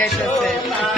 get yourself.